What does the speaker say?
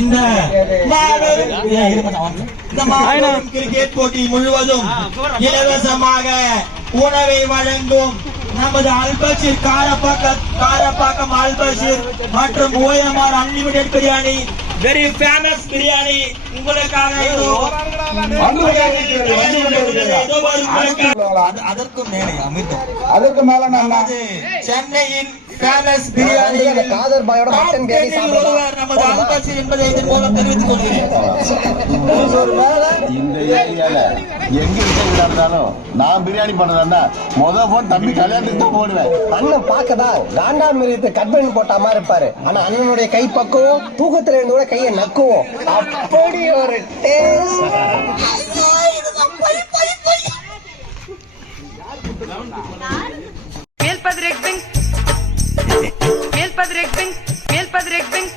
இந்த மாபெரும் கிரிக்கெட் போட்டி முழுவதும் இலவசமாக உணவை வழங்கும் நமது அல்பஷீர் காரப்பாக்கம் அல்பஷீர் மற்றும் OMR unlimited biryani, very famous biryani உங்களுக்காக அதற்கு மேலே அமிர்தம், அதற்கு மேல நான் சென்னையின் ஃபேமஸ் பிரியாணி காதர் பாயோட மட்டன் பிரியாணி ஒருவர் நமது அல்பஷீர் என்பதை இதன் மூலம் தெரிவித்துக் கொள்கிறேன். இந்த ஏரியால எங்க இருந்தாலும் நான் பிரியாணி பண்றதா முதல் போன் தம்பி கல்யாணத்துக்கு தான் போடுவேன். அண்ணன் பாக்கதான் காண்டாமிரியத்தை கட் பண்ணி போட்ட மாதிரி இருப்பாரு. ஆனா அண்ணனுடைய கை பக்குவம் தூக்கத்துல இருந்து கூட கையை நக்குவோம். அப்படி ஒரு மேல்பதிரெக்பிங்